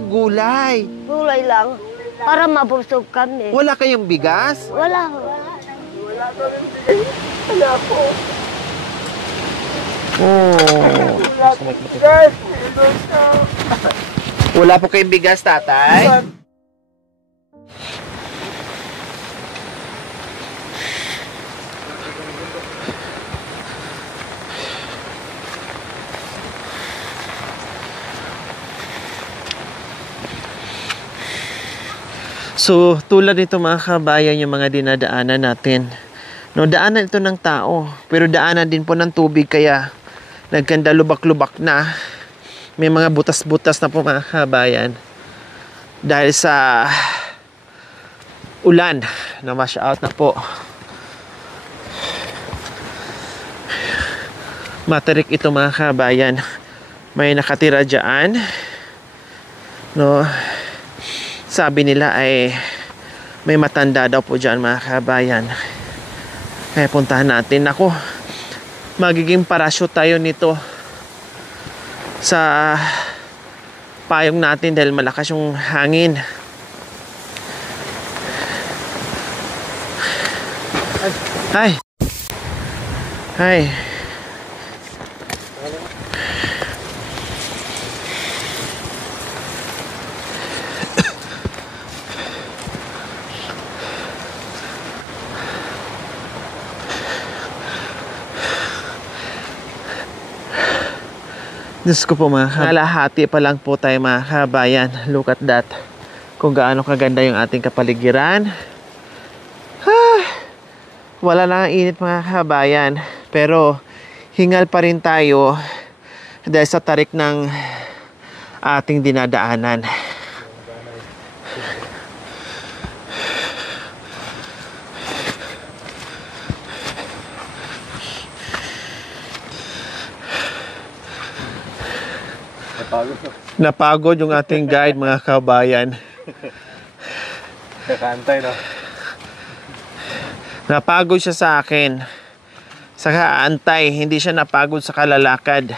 gulay. Gulay lang. Para mabusog kami. Wala kayong bigas? Wala. Wala po. Oh. Wala po kayong bigas, tatay? So, tulad nito mga kabayan, yung mga dinadaanan natin. No, daanan ito ng tao, pero daanan din po ng tubig, kaya nagkanda lubak-lubak na. May mga butas-butas na po mga kabayan. Dahil sa ulan na wash out na po. Matarik ito mga kabayan. May nakatira dyan. No, sabi nila ay may matanda daw po dyan mga kabayan. Kaya puntahan natin. Ako, magiging parachute tayo nito sa payong natin dahil malakas yung hangin. Ay! Ay! Diyos ko po mga kalahati pa lang po tayo mga kabayan. Look at that. Kung gaano kaganda yung ating kapaligiran. Wala na ang init mga kabayan. Pero hingal pa rin tayo dahil sa tarik ng ating dinadaanan. Napagod yung ating guide mga kabayan. Kakantay, no? Napagod siya sa akin. Sa kaantay, hindi siya napagod sa kalalakad.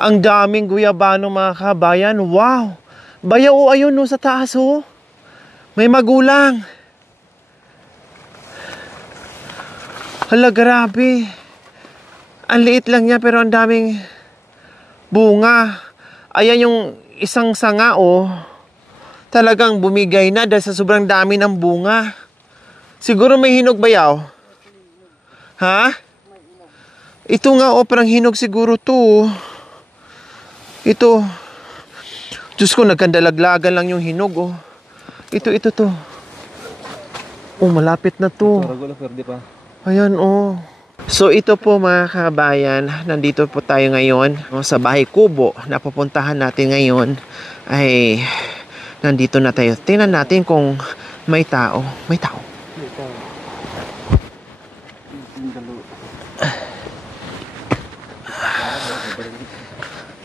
Ang daming guyabano mga kabayan. Wow! Bayaw o ayun no sa taas oh. May magulang. Hala, grabe. Ang liit lang niya pero ang daming bunga. Ayan yung isang sanga oh. Talagang bumigay na dahil sa sobrang dami ng bunga. Siguro may hinog bayaw. Ha? Ito nga oh, parang hinog siguro to. Ito. Diyos ko, nagkandalaglagan lang yung hinog, oh. Ito to. Oh, malapit na to. Ayan, oh. So, ito po mga kabayan, nandito po tayo ngayon sa Bahay Kubo na pupuntahan natin ngayon. Ay, nandito na tayo. Tingnan natin kung may tao. May tao.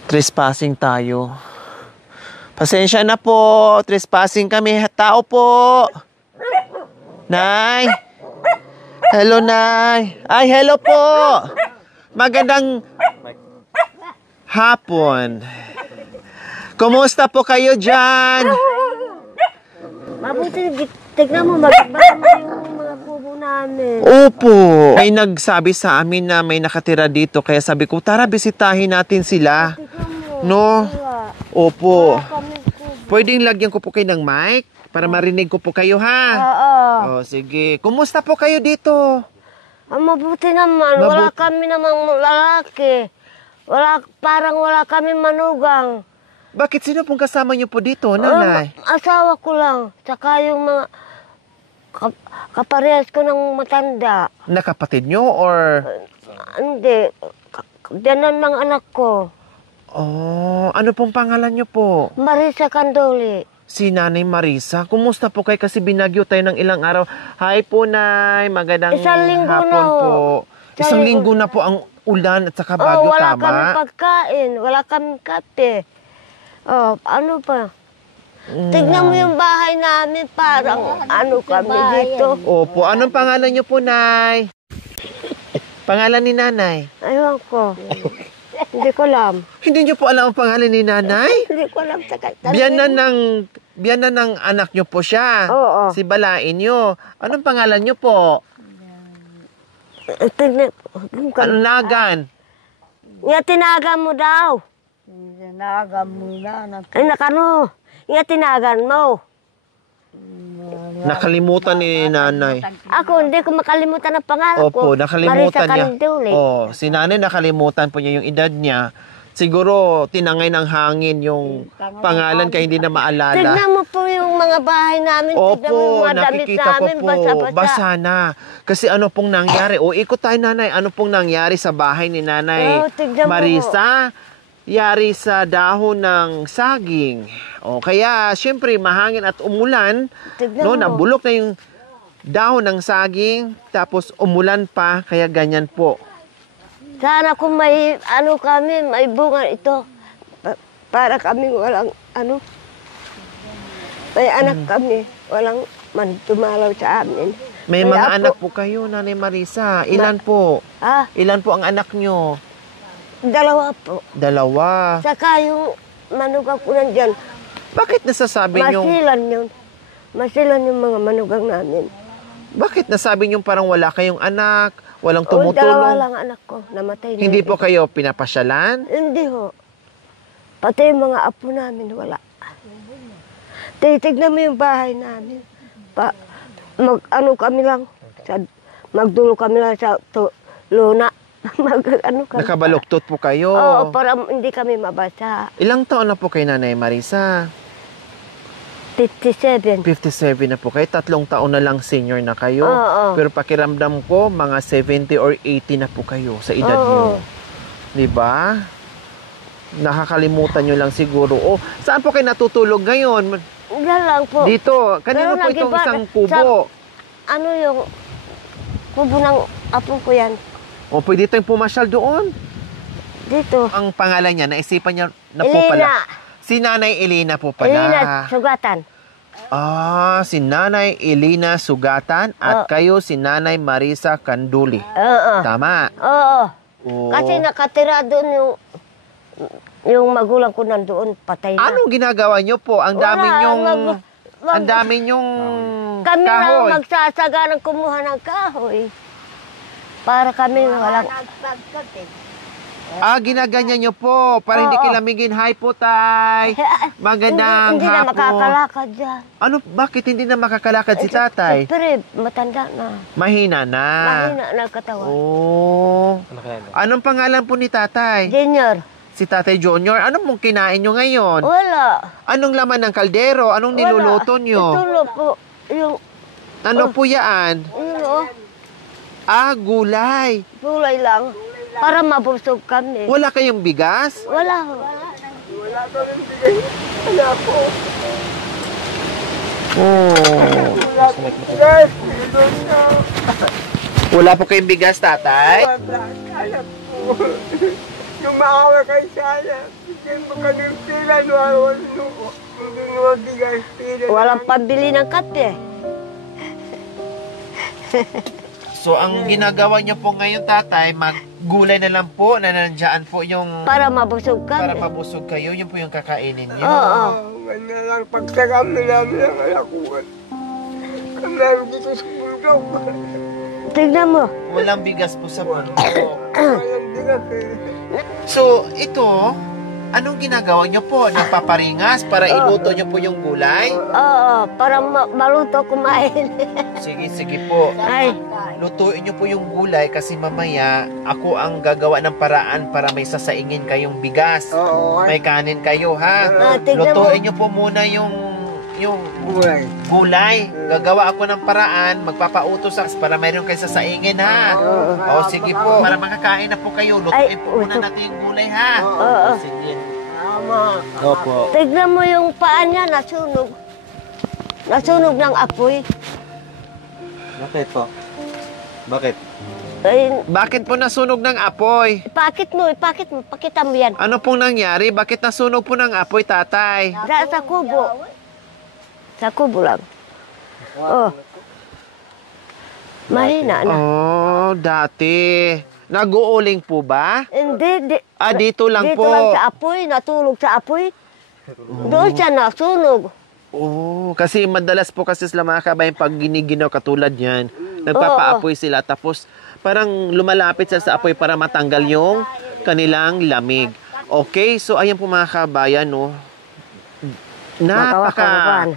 Trespassing tayo. Pasensya na po. Trespassing kami. Tao po. Nay. Hello, Nay. Ay, hello po. Magandang hapon. Kumusta po kayo dyan? Mabuti, tignan mo, magbaba mo yung mga kubo namin. Opo. May nagsabi sa amin na may nakatira dito. Kaya sabi ko, tara, bisitahin natin sila. No? Opo. Pwedeng lagyan ko po kayo ng mic para marinig ko po kayo, ha? Oo. O, sige. Kumusta po kayo dito? Mabuti naman. Wala kami namang lalaki. Parang wala kami manugang. Bakit sino pong kasama niyo po dito, nanay? Asawa ko lang. Tsaka yung mga kaparehas ko ng matanda. Nakapatid niyo or? Hindi. Diyanan ng anak ko. Oh, ano pong pangalan niyo po? Marisa Candoli. Si Nanay Marisa. Kumusta po kayo kasi binagyo tayo ng ilang araw? Hi po, Nay. Magandang Isang linggo hapon na po. Isang Isang linggo na po ang ulan at saka bagyo, wala tama? kami pagkain. Wala kami kape. Ano pa? Tignan mo yung bahay namin, parang ano kami dito. Opo, anong pangalan niyo po, Nay? Pangalan ni Nanay? Ayun ko. Hindi ko alam. Hindi niyo po alam ang pangalan ni Nanay? Hindi ko alam. Biyanan ng anak niyo po siya. Oo. Si Balain niyo. Anong pangalan niyo po? Tignan. Anong Nagan? Nga tinagan mo daw. Tinagan mo na. Ay, nakano. Nga tinagan mo. Nakalimutan ni Nanay. Ako, hindi ko makalimutan ang pangalan ko. Opo, nakalimutan Marisa niya. Candule. Oh, si Nanay nakalimutan po niya yung edad niya. Siguro tinangay ng hangin yung pangalan kaya hindi na maalala. Tignan mo po yung mga bahay namin. Tignan mo yung Opo, mga damit nakikita ko namin. po. Basa-basa. Basa na. Kasi ano pong nangyari? O, ikot tayo, Nanay. Ano pong nangyari sa bahay ni Nanay Tignan mo. Marisa? Yari sa dahon ng saging. O, kaya, syempre, mahangin at umulan. Tignan No, mo. nabulok na yung dahon ng saging. Tapos, umulan pa. Kaya ganyan po. Sana kung may ano kami, may bunga ito. Para kami walang ano. May anak kami, walang man dumalaw sa amin. May May mga apo. anak po kayo, Nanay Marisa. Ilan po? Ah, Ilan po ang anak nyo? dalawa po. Dalawa. Saka yung manugang ko nandyan, Bakit nasasabi nyo? masilan yun. Masilan yung mga manugang namin. Bakit nasabi nyo parang wala kayong anak? Walang O, dalawa tumutulong? lang anak ko, namatay na Hindi yun. po kayo pinapasyalan? Hindi ho. Pati yung mga apo namin, wala. Titignan mo yung bahay namin. Ano kami lang, magdulo kami lang sa luna. Ano kami. Nakabaluktot po kayo. Oo, para hindi kami mabasa. Ilang taon na po kay Nanay Marisa? 57. 57 na po kayo. 3 taon na lang senior na kayo. Oo. Pero pakiramdam ko, mga 70 or 80 na po kayo sa edad Oo. nyo. Diba? Nakakalimutan nyo lang siguro. O, saan po kayo natutulog ngayon? Yan lang po. Dito. Kanino Pero po itong nag-iba- isang kubo? Ano yung kubo ng apo ko yan? O, pwede tayong pumasyal doon. Dito. Ang pangalan niya, naisipan niya na po pala. Elena. Si Nanay Elena po pala. Elena Sugatan. Ah, si Nanay Elena Sugatan at kayo si Nanay Marisa Canduli. Oo. Tama. Oo. Oo. Kasi nakatira doon yung magulang ko nandoon, patay na. Anong ginagawa niyo po? Ang dami Wala, niyong mag- ang dami niyong Kami lang kahoy. magsasaga ng kumuha ng kahoy. Para kami walang... Ah, ginaganyan niyo po para hindi Oo. kilamigin. Hi po, Tay. Magandang hindi na hapon. makakalakad dyan. Ano, bakit hindi na makakalakad si Tatay? Siyempre, matanda na. Mahina na. Mahina na katawan. Oh. Anong pangalan po ni Tatay? Junior, Si Tatay Junior. Anong mong kinain nyo ngayon? wala. Anong laman ng kaldero? Anong niluluto Wala. nyo? Ito po, yung, Ano po yan? Ah, gulay. gulay lang. Para mabusog kami. Wala kayong bigas? Wala ho. Oh. Wala po kayong bigas, Tatay? Lumawa kayo sana. Hindi mo kami pila doon. Walang pambili ng kape. So, ang ginagawa nyo po ngayon, Tatay, maggulay na lang po na nandiyan po yung... Para mabusog kami. Para mabusog kayo, yun po yung kakainin nyo. Oo. Ganyan lang pagkakami namin ang alakuan. Kami namin dito sa bundok. Tignan mo. Walang bigas po sa bundok. Walang bigas eh. So, ito, anong ginagawa nyo po? Nagpaparingas para iluto nyo po yung gulay? Oo, para maluto kumain. Sige, sige po. Ay, Lutuin nyo po yung gulay kasi mamaya ako ang gagawa ng paraan para may sasaingin kayong bigas. Oo. May kanin kayo, ha? tignan mo. Lutuin nyo po muna yung Buhay. gulay. Gagawa ako ng paraan, magpapautos ako para mayroon kayo sasaingin, ha? O, sige po. Para makakain na po kayo, lutuin Ay, po muna uto. natin yung gulay, ha? Oo. O, sige. Tama. Opo. Tignan mo yung paa niya, nasunog. Nasunog ng apoy. Bakit po? Bakit? Ay, Bakit po nasunog ng apoy? ipakit mo, pakita mo yan. Ano pong nangyari? Bakit nasunog po ng apoy, Tatay? Sa kubo. Sa kubo lang. Oh. Mahina na. Oh, dati. Nag-uuling po ba? Hindi. Dito lang dito po. lang sa apoy. Natulog sa apoy. Doon siya nasunog. Oh, kasi madalas po kasi sila mga kabayan pag giniginaw katulad yan, nagpapaapoy sila tapos parang lumalapit sa apoy para matanggal yung kanilang lamig. Okay, so ayan po mga kabayan, no. Napaka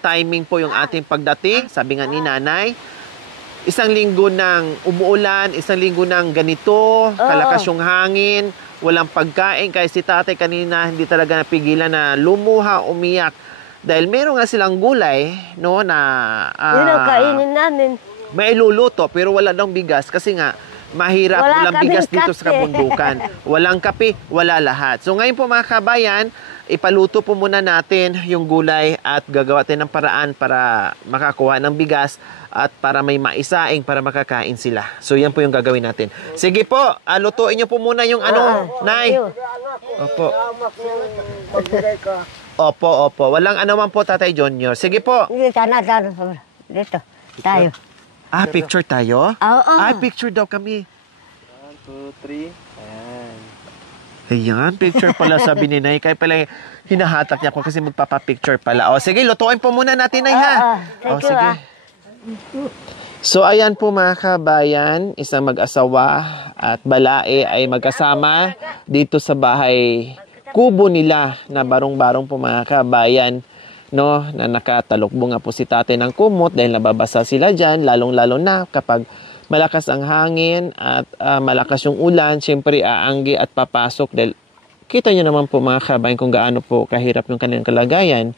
timing po yung ating pagdating. Sabi nga ni nanay, isang linggo ng umuulan, isang linggo ng ganito, kalakas yung hangin, walang pagkain. Kaya si tatay kanina hindi talaga napigilan na lumuha, umiyak. Dahil meron nga silang gulay, no, na Yun ang kainin namin. may luluto, pero wala daw bigas kasi nga mahirap, Wala walang bigas kaming dito sa kape. kabundukan. Walang kape, wala lahat. So ngayon po mga kabayan, ipaluto po muna natin yung gulay at gagawa tayo ng paraan para makakuha ng bigas at para may maisaing para makakain sila. So yan po yung gagawin natin. Sige po, lutuin nyo po muna yung Nay. Ayun. Opo. Magbigay ka. Opo. Walang ano man po, Tatay Junior. Sige po. Dito na. Dito. Tayo. Picture tayo? Oo. Picture daw kami. 1, 2, 3. Ayan. Ayan, picture pala sabi ni Nay. Kaya pala hinahatak niya ako kasi magpapapicture pala. O sige, lutuin po muna natin, Nay, ha? O sige. So ayan po mga kabayan, isang mag-asawa at balae ay magkasama dito sa bahay kubo nila na barong-barong po mga kabayan, no, na nakatalukbo nga po si tatay ng kumot dahil nababasa sila dyan, lalong-lalo na kapag malakas ang hangin at malakas yung ulan, syempre aanggi at papasok dahil kita nyo naman po mga kabayan kung gaano po kahirap yung kanilang kalagayan,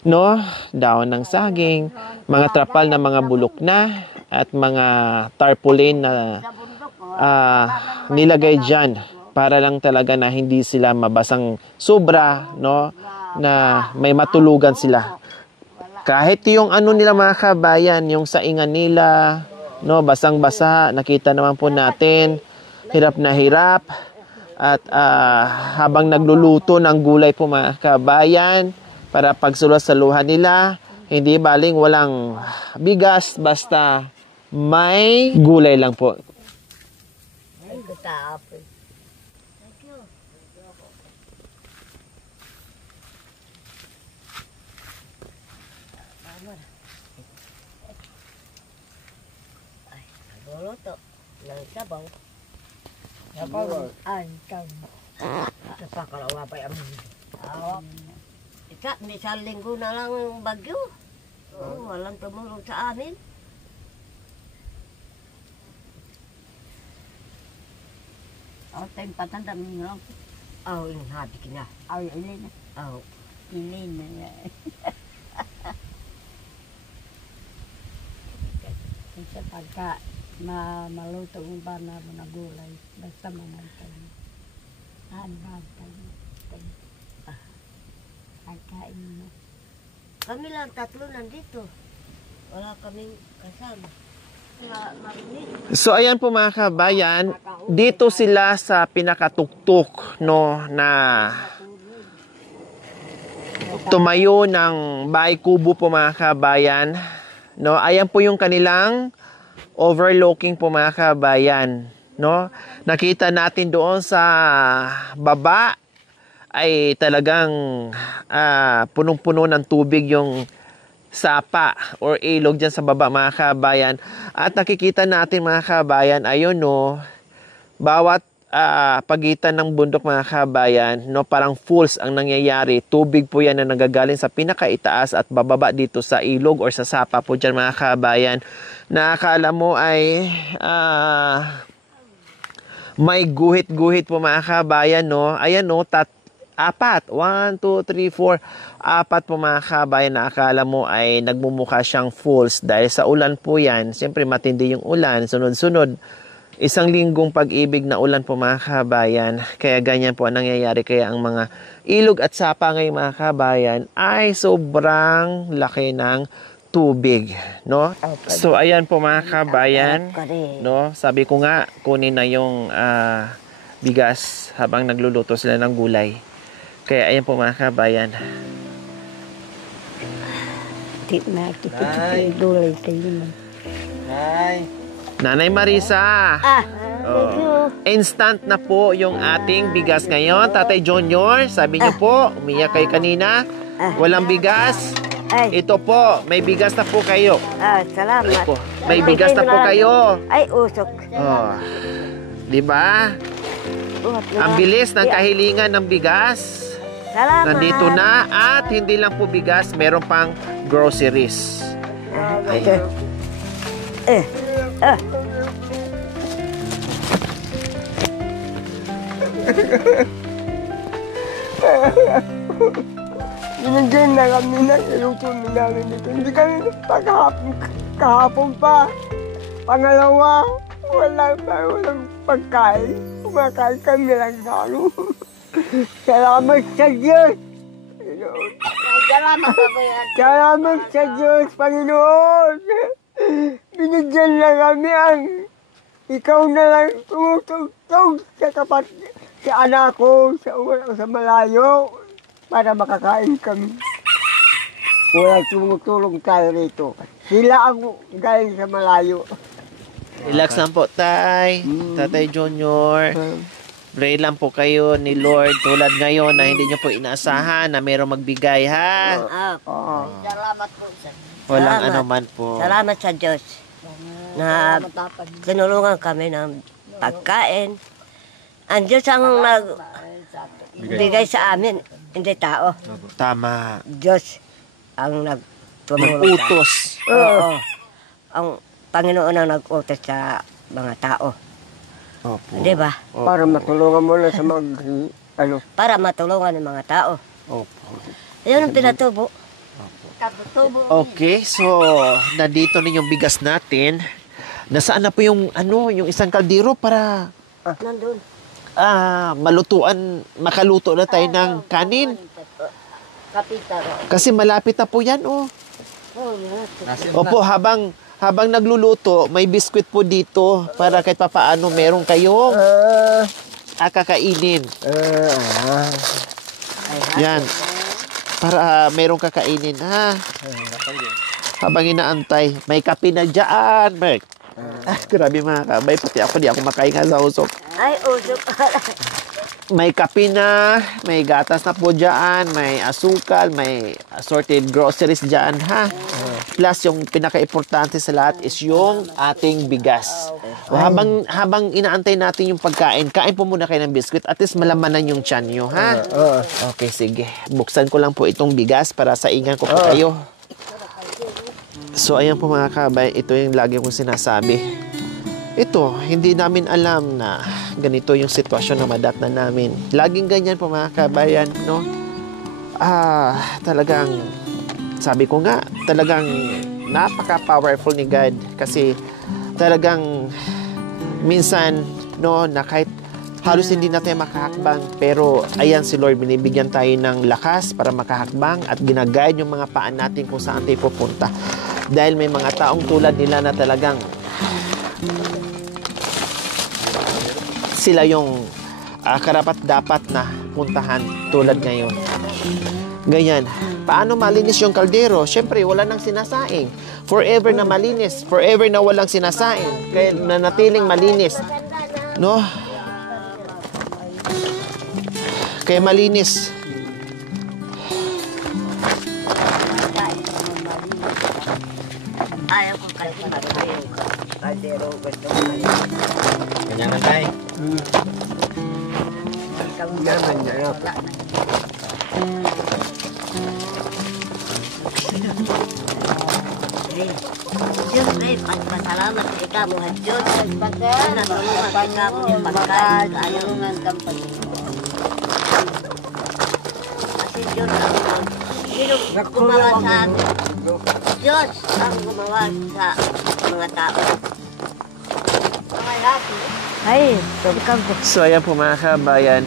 no, daon ng saging, mga trapal na mga bulok na at mga tarpaulin na nilagay dyan para lang talaga na hindi sila mabasang sobra, no, na may matulugan sila. Kahit yung ano nila mga kabayan, yung saingan nila, no, basang-basa, nakita naman po natin, hirap na hirap. At habang nagluluto ng gulay po mga kabayan, para pagsulat-saluhan nila, hindi baling walang bigas, basta may gulay lang po. Luluto ng sabaw. Kapakalawa pa yung isang linggo na lang yung bagyo. Walang tumulong sa amin. Tayong patanda mo nga. Yung habi ka na. Ilin na. Ilin na. Kasi pagka maluto mo ba na gulay, basta mamantay mo. Bantay mo. Pagkain mo. Kami lang tatlo nandito. Wala kaming kasama. So ayan po mga kabayan, dito sila sa pinakatuktok, no, na tumayo ng bahay kubo po mga kabayan, no. Ayan po yung kanilang overlooking po mga kabayan, no. Nakita natin doon sa baba ay talagang punong-puno ng tubig yung sapa or ilog dyan sa baba mga kabayan. At nakikita natin mga kabayan, ayun no, bawat pagitan ng bundok mga kabayan, no, parang falls ang nangyayari. Tubig po yan na nagagaling sa pinakaitaas at bababa dito sa ilog or sa sapa po dyan mga kabayan. Na akala mo ay may guhit-guhit po mga kabayan, no. Ayan no, apat. 1, 2, 3, 4. Apat po mga kabayan na akala mo ay nagmumukha siyang falls. Dahil sa ulan po yan. Siyempre matindi yung ulan. Sunod-sunod. Isang linggong pag-ibig na ulan po mga kabayan. Kaya ganyan po ang nangyayari. Kaya ang mga ilog at sapa ngayon mga kabayan ay sobrang laki ng tubig. No? So ayan po mga kabayan. No? Sabi ko nga, kunin na yung bigas habang nagluluto sila ng gulay. Kaya ayan po mga kabayan. Nakikita gulay tayo. Nay. Nanay Marisa. Thank you. Instant na po yung ating bigas ngayon. Tatay Junior, sabi niyo po, umiyak kayo kanina. Walang bigas. Ay, Ito po, may bigas na po kayo. salamat. Po, may bigas na po kayo. Ay, usok. Oh. 'Di ba? Ang bilis ng kahilingan ng bigas. Salamat. Nandito na at hindi lang po bigas, meron pang groceries. Ayan. Binigyan na kami ng iluto namin dito. Hindi kami kahapon pa. Pangalawa, walang pagkain. Kumakain kami lang sa ano. Salamat sa Diyos. Salamat sa Diyos, Panginoon. Binigyan na kami ang ikaw na lang tumutugtog sa tapat sa anak ko sa malayo para makakain kami. Walang tumutulong tayo rito. Sila ang galing sa malayo. Relax lang po, Tay. Tatay Junior. Pray lang po kayo ni Lord tulad ngayon na hindi nyo po inaasahan na mayroong magbigay, ha? Salamat po sa Walang Salamat. ano man po. Salamat sa Diyos na tinulungan kami ng pagkain. Ang Diyos ang nagbigay sa amin, hindi tao. Tama. Diyos ang nagtumulong. Utos. Oo. Ang Panginoon ang nag-utos sa mga tao. Opo. Di ba? Para matulungan mo na sa Para matulungan ng mga tao. Opo. Yun ang pinatubo. Okay, so nandito na yung bigas natin. Nasaan na po yung yung isang kaldero para Nandun. makaluto na tayo ng kanin. Kapitaro. Kasi malapit na po yan, oh. Opo, habang nagluluto, may biskwit po dito para kahit papaano meron kayong kakainin. Yan. Para merong kakainin, ha? Habang inaantay, may kape na dyan, Mark. Grabe mga kabay, pati ako di ako makahinga sa usok. Ay, usok. May kape na, may gatas na po dyan, may asukal, may assorted groceries dyan, ha? Plus, yung pinaka-importante sa lahat is yung ating bigas. O, habang inaantay natin yung pagkain, kain po muna kayo ng biscuit, at least malamanan yung tiyan nyo, ha? Okay, sige. Buksan ko lang po itong bigas para sa ingan ko po kayo. So, ayan po mga kabay, ito yung lagi kong sinasabi. Ito, hindi namin alam na ganito yung sitwasyon na madatnan namin. Laging ganyan po mga kabayan, no? Talagang, sabi ko nga, talagang napaka-powerful ni God. Kasi talagang minsan, no, na kahit halos hindi na tayo makahakbang, pero ayan si Lord, binibigyan tayo ng lakas para makahakbang at ginaguide yung mga paan natin kung saan tayo pupunta. Dahil may mga taong tulad nila na talagang sila yung karapat-dapat na puntahan tulad ngayon. Ganyan. Paano malinis yung kaldero? Siyempre, wala nang sinasaing. Forever na malinis. Forever na walang sinasaing. Kaya nanatiling malinis. No? Kaya malinis. Ayaw ko kasi mag-ayaw ka. Kaldero, gusto ko Ganyan na tayo. Diyos, ay, pagpasalamat sa ikaw mo, Diyos. Natulungan sa ikaw mo yung pagkain. Ayungan kang Panginoon. Kasi Diyos ang sino gumawa sa amin. Diyos ang gumawa sa mga tao. Ay, tumkang ko. So, ayan po mga kabayan.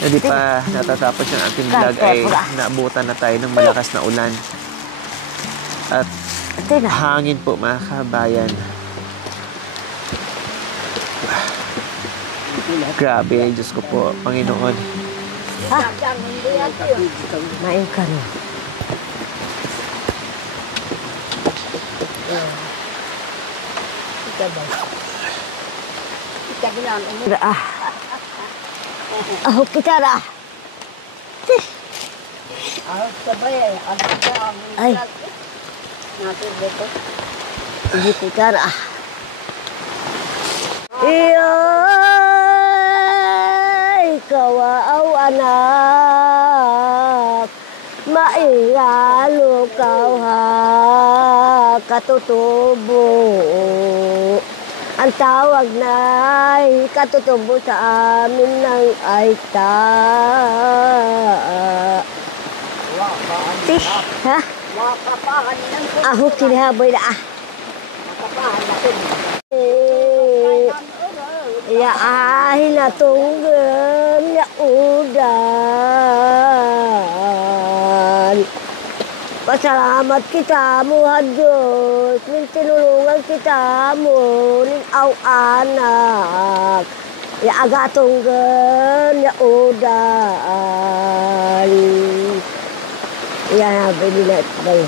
Hindi pa natatapos yung ating vlog ay naabutan na tayo ng malakas na ulan. At hangin po mga kabayan. Grabe, Diyos ko po, Panginoon. Main ka rin. Ika ba? Ika bilang umur. Kita dah. Sabay ay Ay. natin dito. Kita dah. Iyo, ikaw anak, maingalo kau ha, katutubo. Ang tawag na ay katutubo sa amin ng Aita. Ha? Makapahan ng Ako kinihaboy na makapahan natin. Ya ahina tunggem ya udan. Pasalamat kita mo Diyos, ning tinulungan kita mo ning aw anak. Ya aga tunggem ya udan. Ya binilat bay.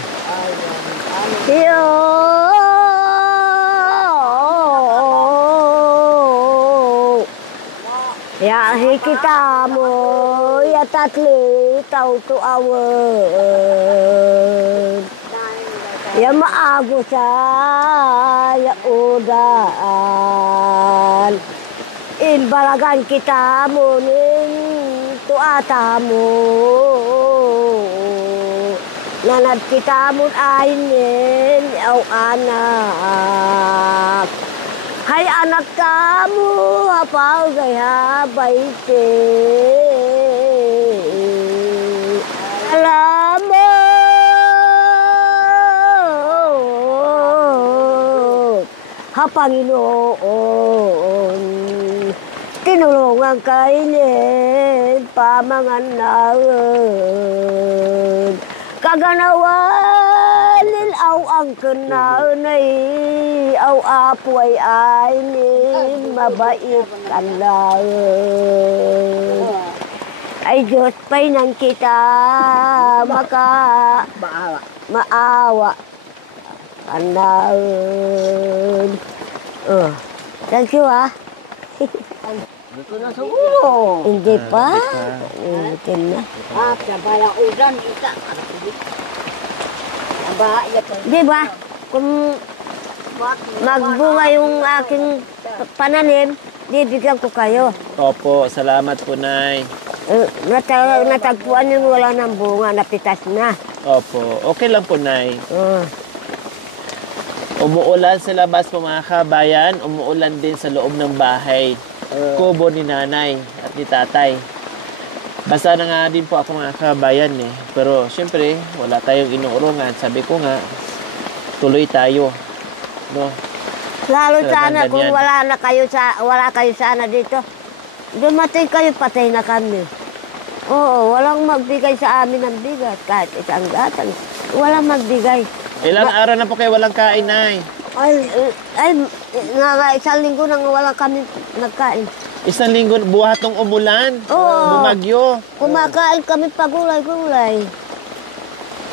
Yo. Ya kita mo ya tatli tau tu awan. Ya maago sa ya udan. Inbalagan kita mo ning tuata mo. Nanad kita mo ainin aw anak. Hai anak kamu apa gaya baite Salamat ha Panginoon tinulungan kainin pamanganan kaganawan aw ang kenanay aw apoy ay ning mabait kanang ay Diyos pay nang kita maka maawa kanang thank you Ito na sa ulo. hindi pa hindi na Sabay udan ita. Aba, di ba kung magbunga yung aking pananim, bibigyan ko kayo. Opo, salamat po, Nay. Natagpuan yung wala ng bunga, napitas na. Opo, okay lang po, Nay. Oh. Umuulan sa labas po mga kabayan, umuulan din sa loob ng bahay. Kubo ni Nanay at ni Tatay. Basta na nga din po ako mga kabayan eh. Pero syempre, wala tayong inuurungan. Sabi ko nga, tuloy tayo. No? Lalo Talagang sana kung ganyan. wala kayo sana dito. Dumating kayo, patay na kami. Oo, walang magbigay sa amin ng bigas. Kahit isang gatang, walang magbigay. Ilang araw na po kayo walang kain, Nay? Ay, isang linggo nang wala kami nagkain. Isang linggo, buhat ng umulan. Oo. Bumagyo. Kumakain kami pa gulay-gulay.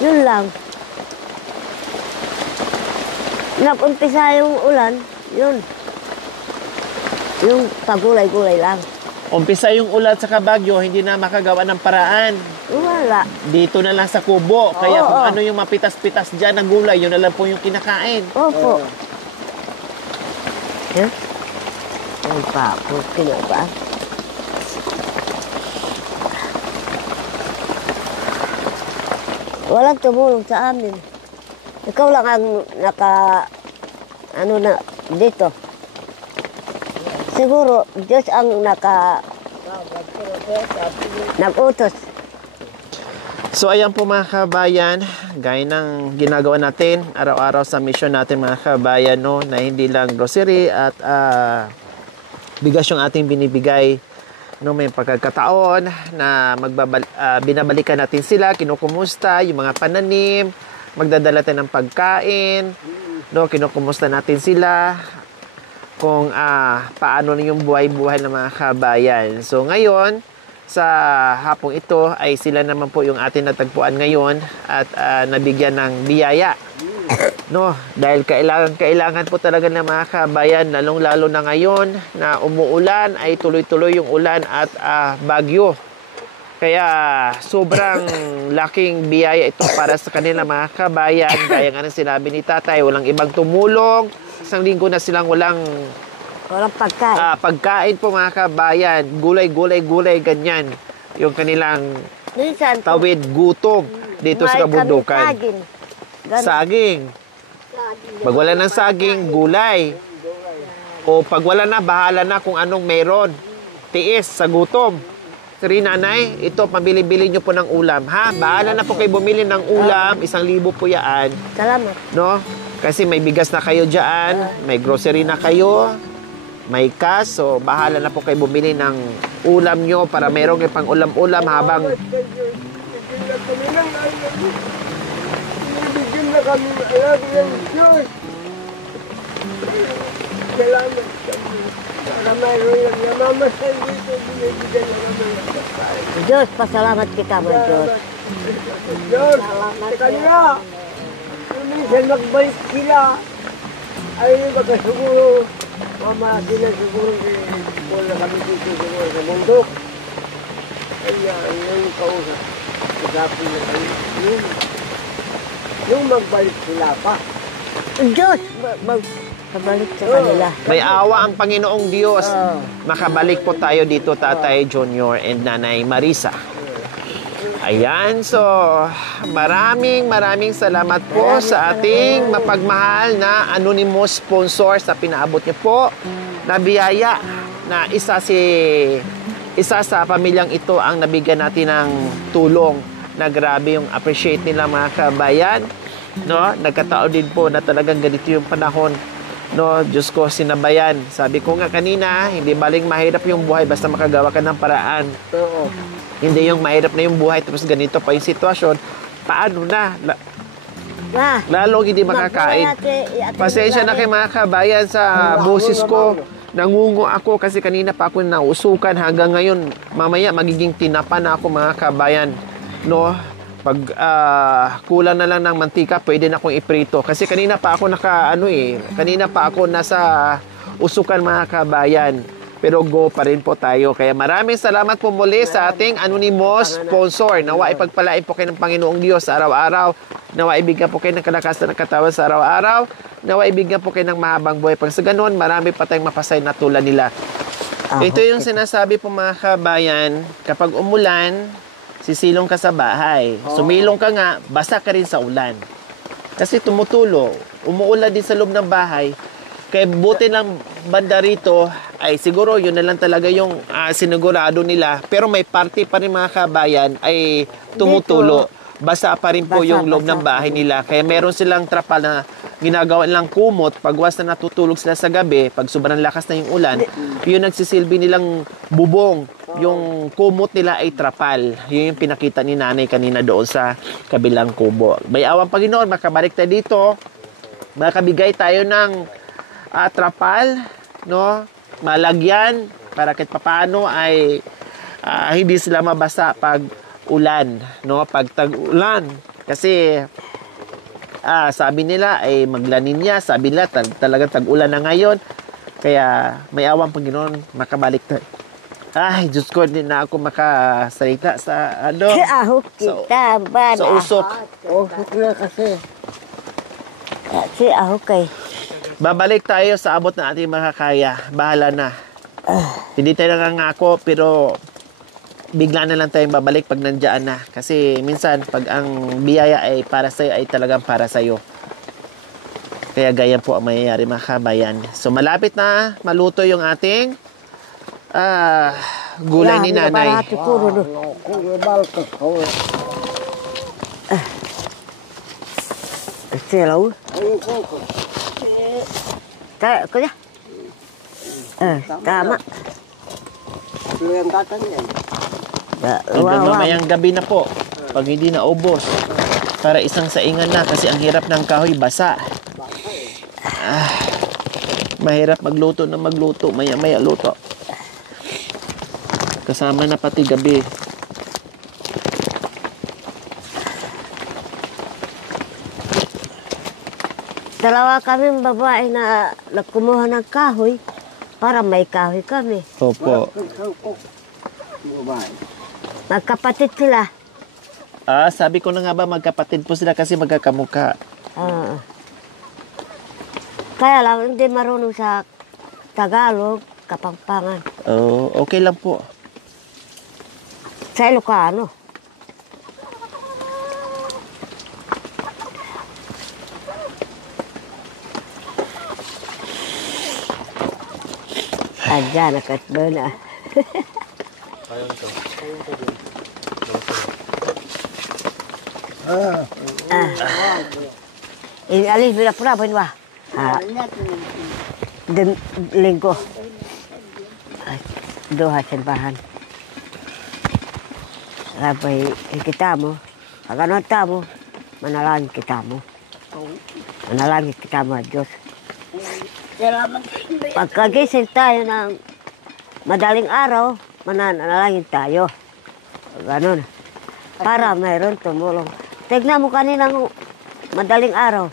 Yun lang. Nag-umpisa yung ulan, yun. Yung pagulay-gulay lang. Umpisa yung ulan sa Kabagyo, hindi na makagawa ng paraan. Wala. Dito na lang sa kubo. Kaya Oo, kung oo. ano yung mapitas-pitas dyan ng gulay, yun na lang po yung kinakain. Opo. Huh? Ay, papo. Kinaba. Walang tumulong sa amin. Ikaw lang ang dito. Siguro, Diyos ang nag-utos. So ayan po mga kabayan, gaya ng ginagawa natin araw-araw sa mission natin mga kabayan, no, na hindi lang grocery at bigas yung ating binibigay, no, may pagkakataon na binabalikan natin sila, kinukumusta yung mga pananim, magdadala tayo ng pagkain, no, kinukumusta natin sila kung paano na yung buhay-buhay ng mga kabayan. So ngayon, sa hapong ito ay sila naman po yung ating natagpuan ngayon at nabigyan ng biyaya No, dahil kailangan po talaga ng mga kabayan, lalong-lalo na ngayon na umuulan, ay tuloy-tuloy yung ulan at bagyo. Kaya sobrang laking biyaya ito para sa kanila mga kabayan. Gaya nga ng sinabi ni tatay, walang ibang tumulong. Isang linggo na silang walang pagkain. pagkain po mga kabayan. Gulay, ganyan. Yung kanilang Minsan, tawid, gutom dito sa kabundukan. Saging. Pag wala ng saging, gulay. O pag wala na, bahala na kung anong meron. Tiis sa gutom. Siri nanay, ito, pabili-bili nyo po ng ulam. Ha? Bahala na po kayo bumili ng ulam. 1,000 po yan. Salamat. No? Kasi may bigas na kayo dyan. May grocery na kayo. May cash. So, bahala na po kayo bumili ng ulam nyo para merong pang ulam-ulam habang Binibigyan na kami ng alam ng Diyos. Salamat sa Diyos. Para mayroon lang namamasal dito, binibigyan na kami ng pagkain. Diyos, pasalamat kita mo, Diyos. Diyos, sa kanila, kung minsan magbalik sila, ay magkasiguro, mamaki na siguro wala kami dito siguro sa bundok. Kaya yung kausap, kasapin na kayo. Yung magbalik sila pa. Diyos, pabalik sa kanila. may awa ang Panginoong Diyos. Makabalik po tayo dito, Tatay Junior and Nanay Marisa. Ayan, so maraming salamat po sa ating mapagmahal na anonymous sponsor sa pinaabot niyo po na biyaya na isa sa pamilyang ito ang nabigyan natin ng tulong na grabe yung appreciate nila mga kabayan. No? Nagkataon din po na talagang ganito yung panahon. No, Diyos ko, sinabayan. Sabi ko nga kanina, hindi baling mahirap yung buhay basta makagawa ka ng paraan. Oo. Hindi yung mahirap na yung buhay tapos ganito pa yung sitwasyon. Paano na? Lalong hindi makakain. Pasensya na kay mga kabayan sa boses ko. Nangungo ako kasi kanina pa ako nausukan hanggang ngayon. Mamaya magiging tinapa na ako mga kabayan. No? Pag kulang na lang ng mantika, pwede na akong iprito. Kasi kanina pa ako kanina pa ako nasa usukan mga kabayan. Pero go pa rin po tayo. Kaya maraming salamat po muli sa ating anonymous sponsor. Nawa ipagpalain po kayo ng Panginoong Diyos sa araw-araw. Nawa ibigyan po kayo ng kalakasan ng katawan sa araw-araw. Nawa ibigyan po kayo ng mahabang buhay. Pag sa ganun, marami pa tayong mapasay na tulad nila. Ito yung sinasabi po mga kabayan, kapag umulan, sisilong ka sa bahay. Sumilong ka nga, basa ka rin sa ulan. Kasi tumutulo, umuulan din sa loob ng bahay. Kaya buti ng banda rito, ay siguro yun na lang talaga yung sinigurado nila. Pero may party pa rin mga kabayan ay tumutulo. Basa pa rin po yung loob ng bahay nila. Kaya meron silang trapal na ginagawa nilang kumot. Pag once na natutulog sila sa gabi, pag sobrang lakas na yung ulan, yun nagsisilbi nilang bubong. Yung kumot nila ay trapal. Yun yung pinakita ni nanay kanina doon sa kabilang kubo. May awang Panginoon, makabalik tayo dito. Makabigay tayo ng trapal, no? Malagyan para kahit papaano ay hindi sila mabasa pag ulan, no? Pag tag-ulan. Kasi sabi nila ay maglaninnya, sabi nila talagang tag-ulan na ngayon. Kaya may awang Panginoon, makabalik tayo. Ay, Diyos ko, hindi na ako makasalita sa Ahok kita, sa usok. Usok na kasi. Si ahok kay. Babalik tayo sa abot na ating makakaya. Bahala na. Hindi tayo nangangako, pero bigla na lang tayong babalik pag nandiyan na. Kasi minsan, pag ang biyaya ay para sa'yo, ay talagang para sa'yo. Kaya ganyan po ang mayayari mga kabayan. So, malapit na maluto yung ating gulay ni nanay. Selaw. Kaya. Tama. Hanggang mamayang gabi na po. Pag hindi na ubos. Para isang saingan na. Kasi ang hirap ng kahoy, basa. Mahirap magluto na magluto. Maya-maya luto. Kasama na pati gabi. Dalawa kami babae na nagkumuha ng kahoy para may kahoy kami. Opo. Magkapatid sila. Sabi ko na nga ba magkapatid po sila kasi magkakamukha. Kaya lang hindi marunong sa Tagalog, Kapampangan. Okay lang po. Sa Ilocano. Adya, nakatbo na. Inalis bila pura ba ba? Linggo. Doha simbahan. Rabay kita mo. Pagano mo, manalangin kita mo. Manalangin kita mo, Diyos. Pagkagising tayo ng madaling araw, mananalangin tayo. Ganon. Para mayroon tumulong. Tignan mo kaninang madaling araw.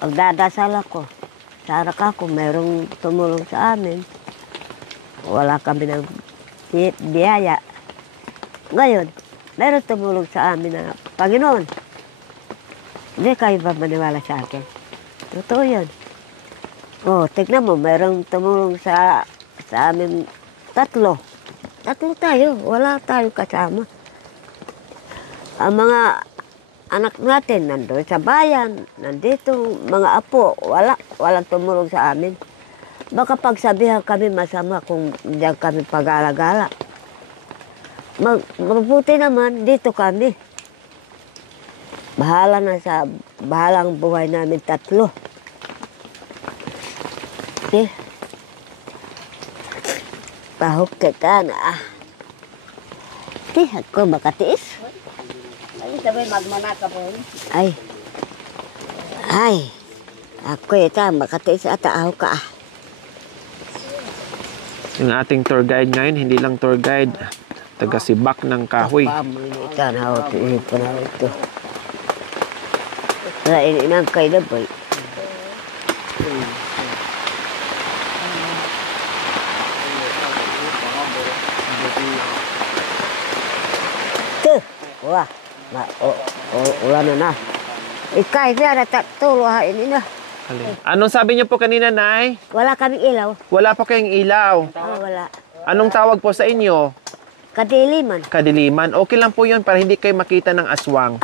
Pagdadasal ako. Sana ka kung mayroong tumulong sa amin. Wala kami ng biyaya. Ngayon, mayroon tumulong sa amin na Panginoon. Hindi kayo ba maniwala sa akin? Totoo yan. Tignan mo, mayroong tumulong sa amin tatlo. Tatlo tayo, wala tayong kasama. Ang mga anak natin nandoon sa bayan, nandito, mga apo, walang tumulong sa amin. Baka pagsabihan kami masama kung diyan kami pag-alagala. Mabuti naman, dito kami. Bahalang buhay namin tatlo. Pahok kita na. Ako makatiis. Ay, sabay magmana ka po. Ay. Ako ita makatiis at ako ka. Yung ating tour guide ngayon, hindi lang tour guide. Taga-sibak ng kahoy. Ita na ako ito na ito. Sa ininang kayo na boy. Wah, ulan na. Ikay siya na tulo ha ini na. Anong sabi niyo po kanina, Nay? Wala kaming ilaw. Wala pa kayong ilaw. Wala. Anong tawag po sa inyo? Kadiliman. Kadiliman. Okay lang po yun para hindi kayo makita ng aswang.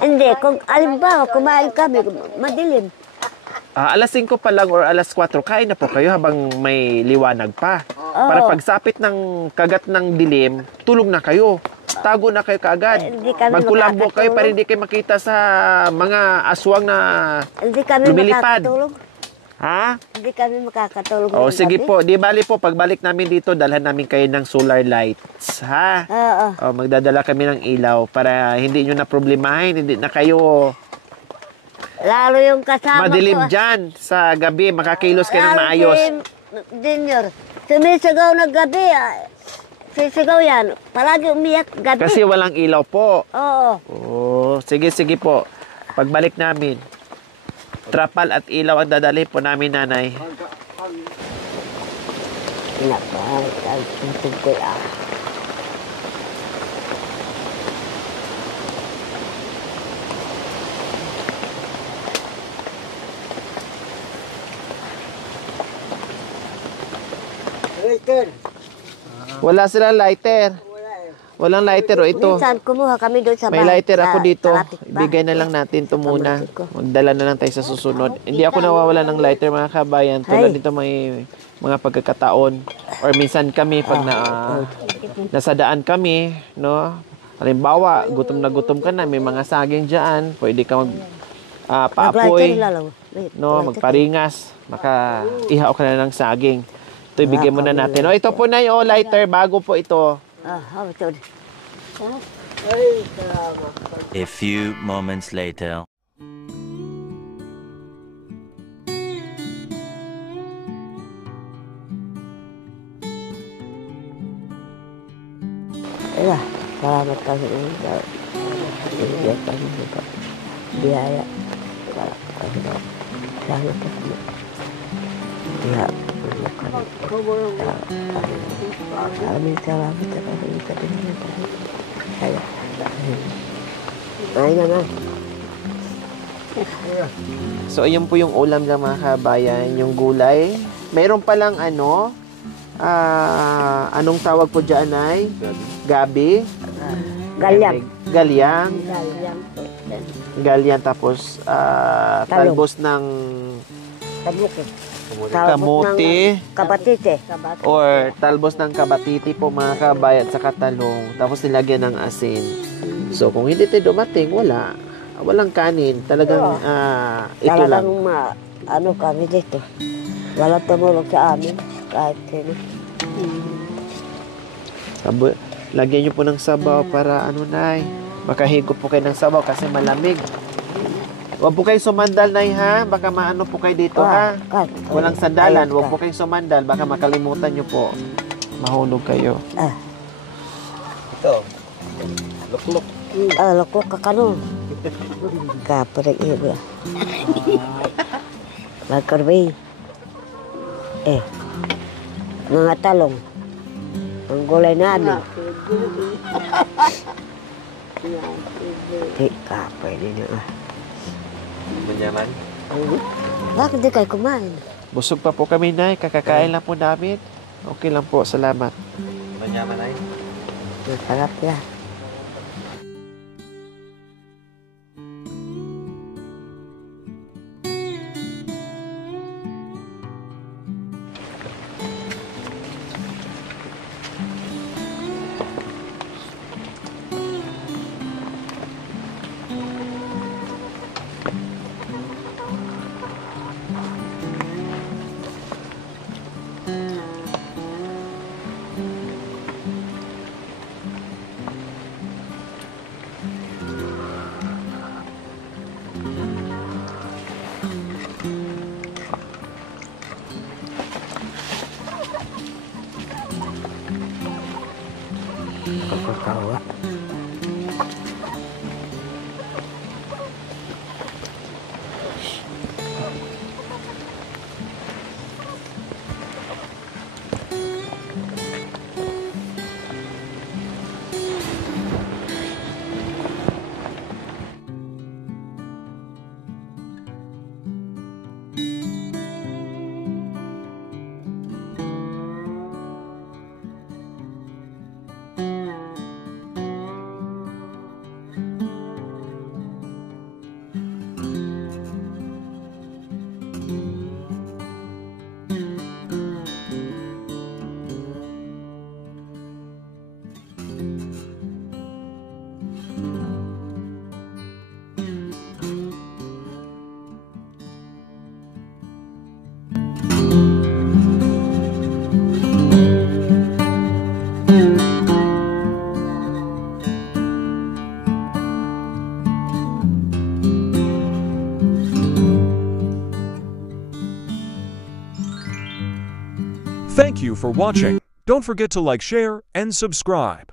Hindi, kung alimbawa kumain kami, madilim. Alas 5 pa lang or alas 4, kain na po kayo habang may liwanag pa. Para pagsapit ng kagat ng dilim, tulog na kayo. Tago na kayo kaagad. Magkulambo kayo para hindi kayo makita sa mga aswang na hindi kami lumilipad. Makakatulog. Ha? Hindi kami makakatulog. Sige po. Di bali po, pagbalik namin dito, dalhan namin kayo ng solar lights. Ha? Magdadala kami ng ilaw para hindi nyo na problemahin. Hindi na kayo lalo yung kasama madilim ko. dyan sa gabi. Makakilos kayo ng maayos. Dinyor, sumisigaw na gabi. Sisigaw yan. Palagi umiyak gabi. Kasi walang ilaw po. Oo. Sige po. Pagbalik namin, trapal at ilaw ang dadalhin po namin, Nanay. Pinapahal ko Wala silang lighter. Walang lighter o ito. Minsan kumuha kami doon sa May bahay, lighter ako sa dito. kalapit bahay. Ibigay na lang natin ito muna. Magdala na lang tayo sa susunod. Hindi ako nawawala ng lighter, mga kabayan. Tulad nito may mga pagkakataon. Or minsan kami pag nasa daan kami, no? Halimbawa, gutom na gutom ka na, may mga saging dyan. Pwede ka paapoy, no? Magparingas. Maka-ihaw ka na ng saging. Ito, ibigay mo na natin. Ito po na yung lighter. Bago po ito. A few moments later. Salamat kami. biyaya. Wala kami na. Lalo po kami. Kaya, maraming salamat sa kami sa pinagdaan. Kaya, ay na. So, ayan po yung ulam ng mga kabayan, yung gulay. Mayroon palang anong tawag po dyan ay? Gabi. Galyang. Galyang. Galyang. Galyang, tapos talbos ng kamote. Kabatite. Or talbos ng kabatiti po mga kabayan sa katalong. Tapos nilagyan ng asin. So, kung hindi tayo dumating, walang kanin. Talagang ito lang. Ano kami dito. Walang tumulong sa amin. Kahit sino. Lagyan nyo po ng sabaw para makahigop po kayo ng sabaw kasi malamig. Huwag po kayo sumandal, Nay, ha? Baka maano po kayo dito, ha? Walang sandalan. Huwag po kayong sumandal. Baka makalimutan nyo po. Mahulog kayo. Ito. Lukluk. Lukluk ka kanon. Kaparang iba. Magkarbay. Mga talong. Ang gulay namin. Di ka, pwede na. Manyaman. Bakit di kayo kumain? Busog pa po kami, Nay. Kakakain lang po namin. Okay lang po. Salamat. Manyaman ay. Masarap yan. Kakakawa. Thank you for watching. Don't forget to like, share, and subscribe.